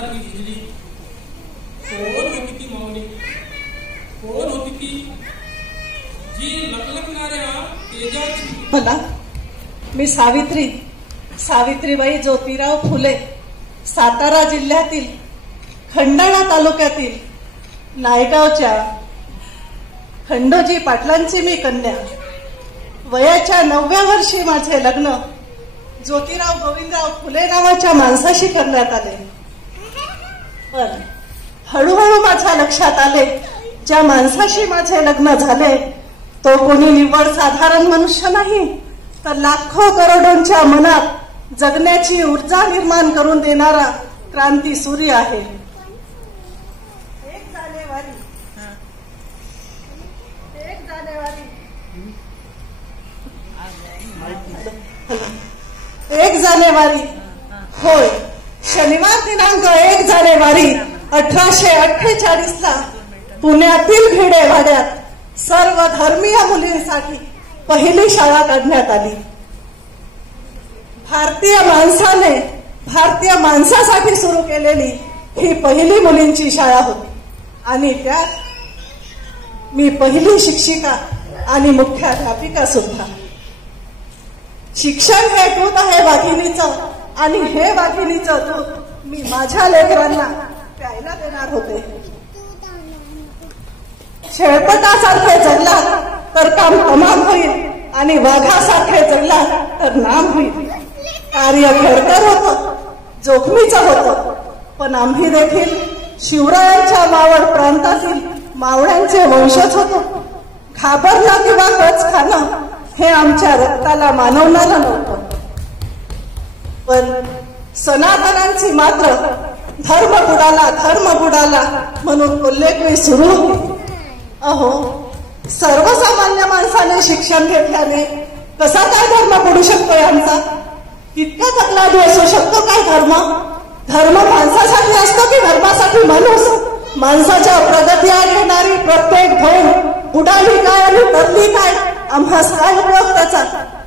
सारखी झिजली. कोण होती ती माऊली? कोण होती ती जी लखलखणाऱ्या तेजाची? मला मी सावित्रीबाई ज्योतिराव फुले, सातारा जिल्ह्यातील खंडाळा तालुक्यातील नायगावच्या खंडोजी पाटलांची मी कन्या. वयाच्या 9व्या वर्षी माझे लग्न ज्योतिराव गोविंदराव फुले नावाच्या माणसाशी करण्यात आले. पण हळूहळू माझ्या लक्षात आले, ज्या माणसाशी माझे लग्न झाले तो कोणी निव्वळ साधारण मनुष्य नाही, तर लाखो करोडोंच्या मनात जगण्याची ऊर्जा निर्माण करून देणारा क्रांती सूर्य आहे. 1 जानेवारी होय, शनिवार दिनांक 1 जानेवारी 1848 ला पुण्यातील भिडेवाड्यात सर्व धर्मीय मुलींसाठी पहिली शाळा काढण्यात आली. भारतीय माणसासाठी सुरू केलेली ही पहिली मुलींची शाळा होती आणि त्यात मी पहिली शिक्षिका आणि मुख्याध्यापिका सुद्धा. शिक्षण हे दूध आहे वाघिणीचं, आणि हे वाघिणीचं दूध मी माझ्या लेकरांना प्यायला देणार होते. शेळपटासारखे जगला तर काम तमाम होईल आणि वाघासारखे जगला तर नाम होईल. कार्य खडतर होतं, जोखमीचं होतं, पण आम्ही देखील शिवरायांच्या मावळ प्रांतातील मावळ्यांचे वंशज होतो. घाबरणं किंवा कच खाणं हे आमच्या रक्ताला मानवणारं नव्हतं. पण सनातनांची मात्र धर्म बुडाला म्हणून कोल्हेकुई सुरू होती. अहो, सर्वसामान्य माणसाने शिक्षण घेतल्याने कसा काय धर्म बुडू शकतो यांचा? इतका तकलादू असू शकतो काय धर्म? धर्म माणसासाठी असतो की धर्मासाठी माणूस? माणसाच्या प्रगतीवर येणारी प्रत्येक भौम बुडाली काय आणि तरली काय, आम्हास काय उपयोग त्याचा?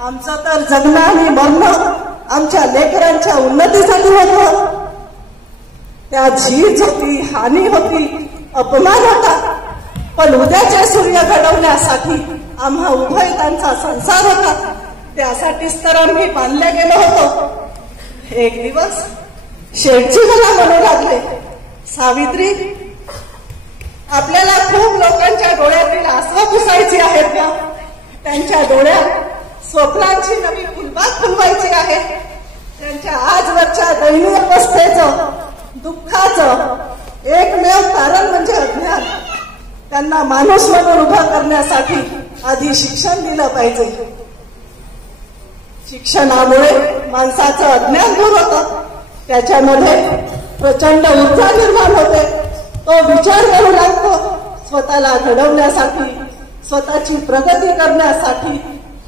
आमचं तर जगणं आणि मरणं आमच्या लेकरांच्या उन्नतीसाठी होतं. त्या झीज होती, हानी होती, अपमान होता, पण उद्याचे सूर्य घडवण्यासाठी आम्हा उभयतांचा संसार होता. त्यासाठीच तर आम्ही बांधले गेलो होतो. एक दिवस शेठजी मला म्हणू लागले, सावित्री, आपल्याला खूप लोकांच्या डोळ्यातील आसवा पुसायची आहेत का? त्यांच्या डोळ्यात स्वप्नांची नवी फुलबाग फुलवायची आहे. त्यांच्या आजवरच्या दैनीय अवस्थेचं, दुःखाचं एकमेव कारण म्हणजे अज्ञान. त्यांना माणूस म्हणून उभं करण्यासाठी आधी शिक्षण दिलं पाहिजे. शिक्षणामुळे माणसाचं अज्ञान दूर होतं, त्याच्यामध्ये प्रचंड ऊर्जा निर्माण होते. तो विचार करू लागतो, स्वतःला घडवण्यासाठी, स्वतःची प्रगती करण्यासाठी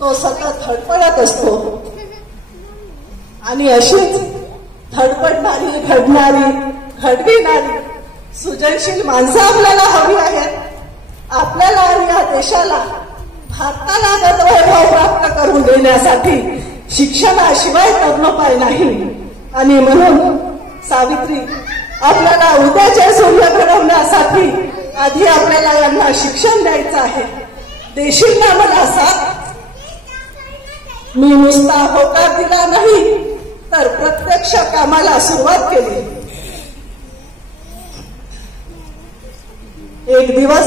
तो सतत धडपडत असतो. आणि अशीच धडपडणारी, घडणारी, घडविणारी सृजनशील माणसं आपल्याला हवी आहेत. आपल्याला आणि या देशाला, भारताला गतवैभव प्राप्त करून देण्यासाठी शिक्षणाशिवाय तरणोपाय नाही. आणि म्हणून सावित्री, आपल्याला उद्याचे सूर्य घडवण्यासाठी आधी आपल्याला यांना शिक्षण द्यायचं आहे. देशील ना मला साथ? मी नुसता होकार दिला नाही, तर प्रत्यक्ष कामाला सुरुवात केली. एक दिवस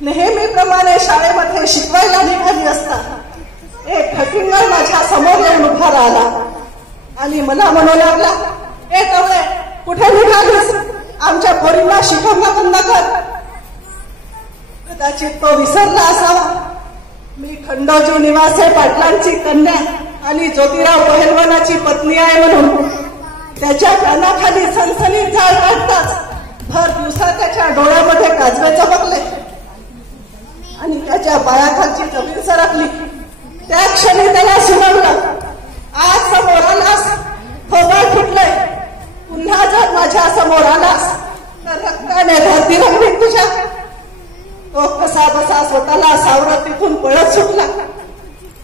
नेहमीप्रमाणे शाळेमध्ये शिकवायला निघाली असता एक खटिंगर माझ्या समोर येऊन उभा राहिला आणि मला म्हणू लागला, ए टवळे, कुठे निघालीस? आमच्या पोरींना शिकवणं बंद कर. कदाचित तो विसरला असावा, मी खंडोजी निवासे पाटलांची कन्या आणि ज्योतिराव पहलवानाची पत्नी आहे म्हणून. त्याच्या कानाखाली सनसनी झाड काढताच भर दिवसा त्याच्या डोळ्यामध्ये काजवे चमकले आणि त्याच्या पायाखालची जमीन सरकली. त्या क्षणी त्याला सुनावलं, आज समोर आलास, थोबड फुटलंय. पुन्हा जर माझ्या समोर आलास तर रक्ताने धरती रंगली तुझ्या. तो कसा बसा स्वतःला सावरत तिथून पळत सुटला.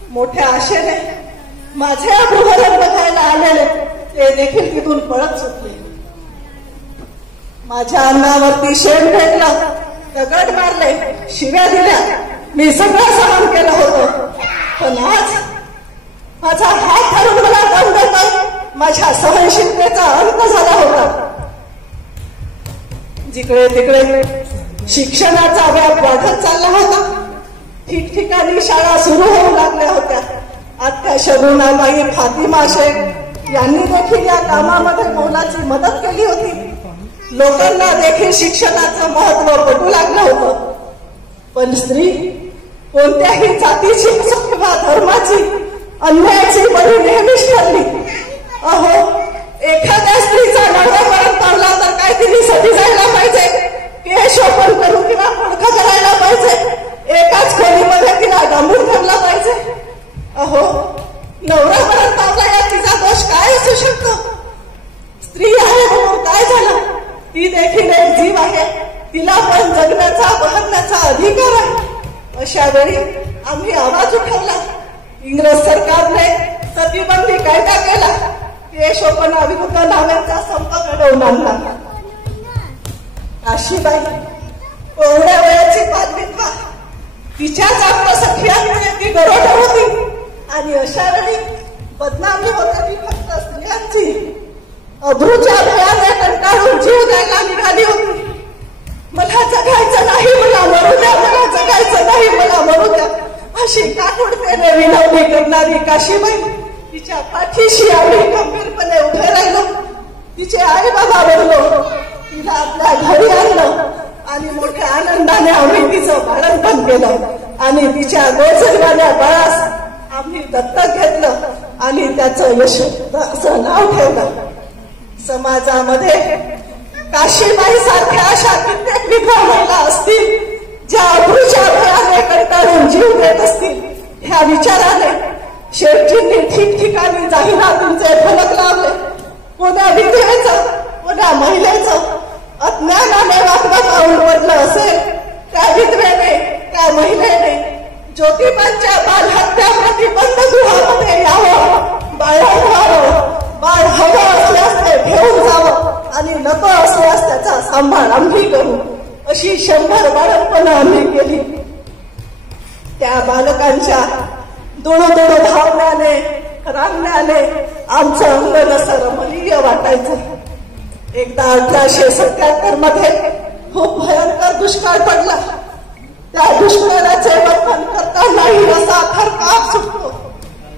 मोठ्या आशेने माझे अभ्युभरण बघायला आलेले ते देखील तिथून पळत सुटले. माझ्या अन्नावरती शेण फेकलं, दगड मारले, शिव्या दिल्या, मी सगळं सहन केलं होतं. पण आज माझा हात धरून मला दम देतोय. माझ्या सहनशीलतेचा अंत झाला होता. जिकडे तिकडे शिक्षणाचा व्याप वाढत चालला होता. ठिकठिकाणी शाळा सुरू होऊ लागल्या होत्या. आत्या शगुनाबाई, फातिमा शेख यांनी देखील या कामामध्ये मोलाची मदत केली होती. लोकांना देखील शिक्षणाचं महत्व पटू लागलं होतं. पण स्त्री कोणत्याही जातीची किंवा धर्माची, अन्यायाची बळी नेहमीच ठरली. अहो, एखाद्या स्त्रीचा नवरा मरण पावला तर काय तिने सती जायला पाहिजे, केश ओपन करून तिला पुडकं करायला पाहिजे, एकाच खोलीमध्ये तिला डांबून ठेवला पाहिजे. अहो, नवरा मरण पावला या तिचा दोष काय असू शकतो? स्त्री आहे म्हणून काय झालं? ती देखील एक जीव आहे. तिला पण जगण्याचा, बहरण्याचा अधिकार आहे. अशा वेळी आम्ही आवाज उठवला. इंग्रज सरकारने सतीबंदी कायदा केला. केशोपना विरुद्ध नावाचा संप घडवून आणला. काशीबाई एवढ्या वयाची बालविधवा, तिच्याच आपल्या सखियांमुळे ती गरोदर होती. आणि अशा वेळी बदनामी होती फक्त स्त्रियांची. अब्रूच्या भयाने कंटाळून जीव द्यायला निघाली होती. मला जगायचं नाही, मला मरू द्या, मला जगायचं नाही, मला मरू द्या, अशी काकुडतेने विनवणी करणारी काशीबाई तिच्या पाठीशी आम्ही गंभीरपणे उभे राहिलो. तिचे आई बाबा बनलो. तिला आपल्या घरी आणलं आणि मोठ्या आनंदाने आम्ही तिचं बाळंतपण केलं. आणि तिच्या गोजरवाल्या बाळास आम्ही दत्तक घेतलं आणि त्याचं यशोदा असं नाव ठेवलं. समाजामध्ये काशीबाई सारख्या अशा कित्येक विधवा महिला असतील ज्या अब्रूच्या भयाने कंटाळून जीव देत असतील. ह्या विचाराने शेठजींनी ठिकठिकाणी जाहिरातींचे फलक लावले. कोणा विधवेचं, कोणा महिलेचं अज्ञानाने वागणं पाऊल पडलं असेल, त्या विधवेने, त्या महिलेने ज्योतिबांच्या बालहत्या प्रतिबंध गृहामध्ये यावं, बाळावं, बाळ हवं असल्यास ते घेऊन जावं आणि नको असल्यास त्याचा सांभाळ आम्ही करू, अशी 100 बाळंतपणं आम्ही केली. त्या बालकांच्या दुणुदुणू धावण्याने, रांगण्याने आमचं अंगण असं रमणीय वाटायचं. एकदा 1877 मध्ये खूप भयंकर दुष्काळ पडला. त्या दुष्काळाचे वर्णन करतानाही असा थरकाप सुटतो.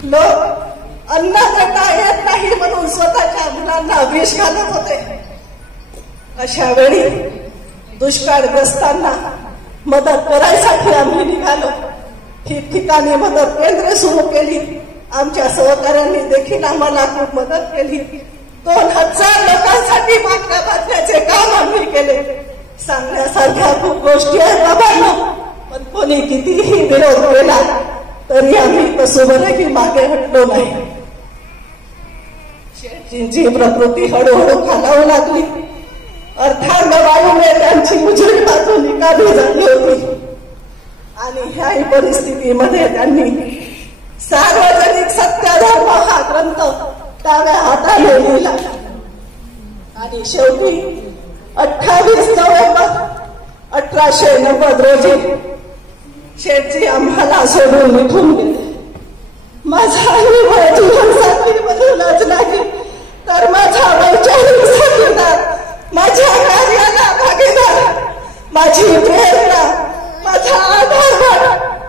लोक अन्न देता येत नाही म्हणून स्वतःच्या मुलांना विष घालत होते. अशा वेळी दुष्काळग्रस्तांना मदत करायसाठी आम्ही निघालो. ठिकठिकाणी मदत केंद्रे सुरू केली. आमच्या सहकाऱ्यांनी देखील आम्हाला खूप मदत केली. 2000 लोकांसाठी बाटल्या बांधण्याचे काम आम्ही केले. सांगण्यासारख्या खूप गोष्टी आहेत बाबांना, पण कोणी कितीही विरोध केला तरी आम्ही कसोबरही मागे हटलो नाही. शेठजींची प्रकृती हळूहळू खालावू लागली. अर्थांग वायूने त्यांची उजवी बाजू निकामी झाली होती. आणि ह्याही परिस्थितीमध्ये त्यांनी सार्वजनिक सत्यधर्म हा ग्रंथ डाव्या हाताने लिहिला. आणि शेवटी 28 नोव्हेंबर 1890 रोजी शेठजी आम्हाला सोडून निघून गेले. माझा अनुभव जीवनसाथी बदललाच नाही तर माझा वैचारिक साथीदार, माझ्या कार्याला भागीदार, माझी प्रेरणा, माझा आधार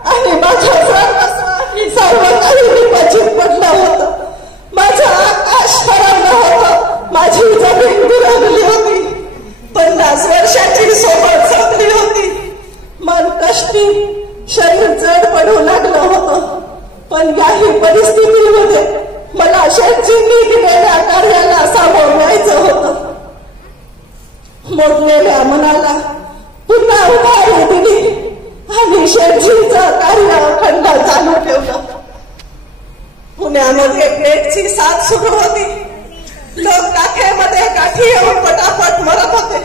आणि माझा सर्वस्व ही सर्व काही विभाजित पडलं होतं. माझं आकाश हरवलं होतं. माझी जमीन दुरावली होती. 50 वर्षाची सोबत संपली होती. मन कष्टी, शरीर जड पडू लागलं होतं. पण याही परिस्थितीमध्ये मला शेठजींनी दिलेल्या कार्याला सामोरं यायचं होतं. मोडलेल्या मनाला पुन्हा उभारी दिली आणि शेठजींचं कार्य अखंड चालू ठेवलं. पुण्यामध्ये प्लेटची साथ सुरू होती. लोक टाकेमध्ये गाठी येऊन पटापट मरत होते.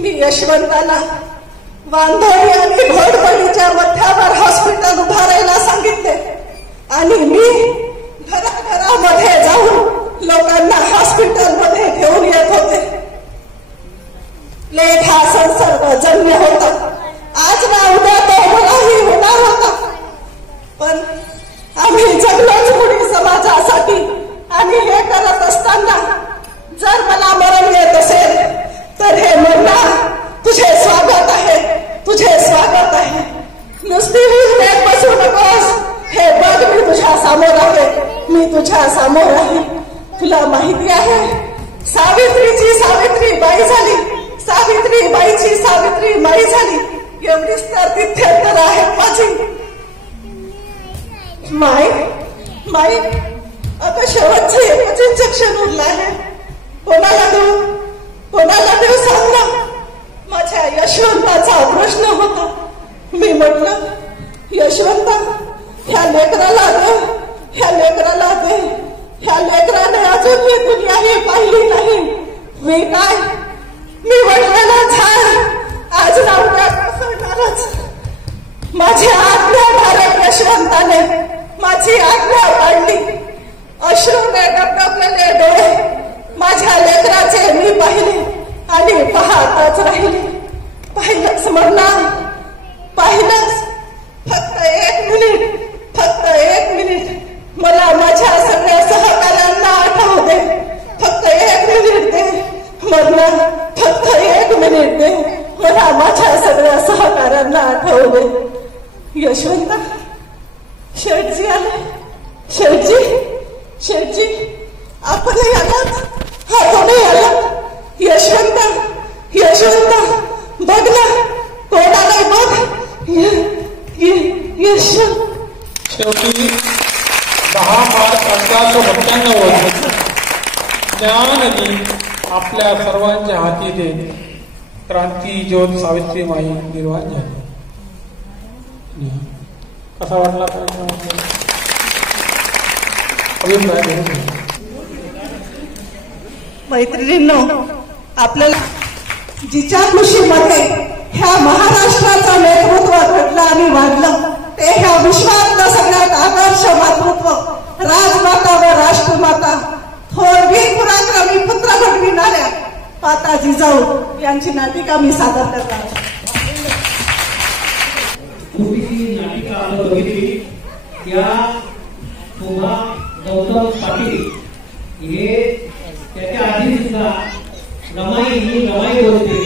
मी यशवंताला वांधोळी आणि घोडबळीच्या मध्यावर हॉस्पिटल उभारायला सांगितले आणि मी घराघरामध्ये जाऊन लोकांना हॉस्पिटलमध्ये घेऊन येत होते. माई झाली, सावित्री बाईची सावित्री माई झाली, एवढीच तर तीर्थंकर आहे माझी माई. माई आता शेवटचं एकच इंजेक्शन उरलं आहे. कोणाला देऊ सांग ना. माझ्या यशवंताचा प्रश्न होता. मी म्हटलं यशवंता ह्या लेकराला दे. ह्या लेकराने अजून मी दुनियाही पाहिली नाही. मी म्हटलेला झाड आज ना उद्या कोसळणारच. माझी आज्ञा भारत यशवंताने माझी आज्ञा पाळली. अश्रूने डबडबलेले डोळे माझ्या लेकराचे मी पाहिले आणि पाहतच राहिले. पाहिलंच म्हणणार, पाहिलंच. फक्त एक मिनिट मला माझ्या सगळ्या सहकार्यांना आठवू दे. फक्त 1 मिनिट दे म्हणलं. फक्त 1 मिनिट दे मला माझ्या सगळ्या सहकार्यांना आठवू दे. यशवंता शेठजी आले. शेठजी आपणही आलात. तुम्ही आलात. यशवंता बघ ना कोणाला बघ. यशवंत शेवटी 10 मार्च 1892 रोजी ज्ञानदी आपल्या सर्वांच्या हाती देत क्रांती ज्योत सावित्रीमाई निर्माण झाली. कसा वाटला अभिप्राय? मैत्रिणींनो, आपल्याला जिच्या खुशीमध्ये ह्या महाराष्ट्राचं नेतृत्व घडलं आणि वाढलं ते ह्या विश्वातलं सगळ्यात आदर्श मातृत्व राजमाता व राष्ट्रमाता थोर वीर पराक्रमी पुत्र घडविणाऱ्या माता जिजाऊ यांची नाटिका मी सादर करणार. छोटीशी नाटिका आपण बघितली. त्या शोभा गौतम पाटील हे त्याच्या आधी सुद्धा रमाई बोलते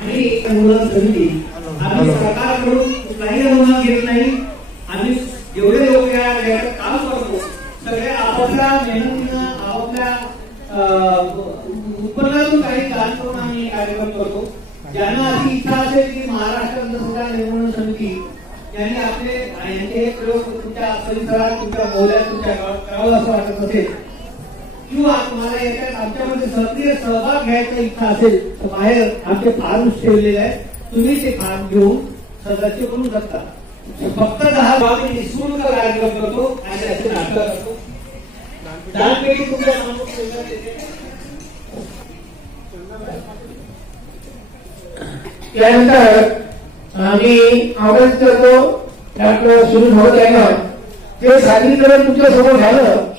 आणि मुलं संधी आम्ही सरकारकडून कुठलाही अनुदान घेत नाही. आम्ही जेवढे लोक या काम करतो सगळे आपापल्या मेहनतीनं आपापल्या उत्पन्नातून काही दान करून आम्ही कार्यक्रम करतो. ज्यांना अशी इच्छा असेल की महाराष्ट्र अंधश्रद्धा निर्मूलन समिती यांनी यांचे हे प्रयोग तुमच्या परिसरात तुमच्या बोल्यात तुमच्या गावात करावं असं वाटत असेल किंवा तुम्हाला याच्यात आमच्यामध्ये सक्रिय सहभाग घ्यायचा इच्छा असेल तर बाहेर आमचे फार्म्स ठेवलेले आहेत. तुम्ही ते फार्म घेऊन सदस्य करू शकता. फक्त 10 गावात निःशुल्क कार्यक्रम करतो आणि त्याचे नाटक करतो. दानपेटी तुमच्या त्यानंतर आम्ही आवाज करतो. डॉक्टर सुनील भाऊ यांना जे सादरीकरण तुमच्या समोर झालं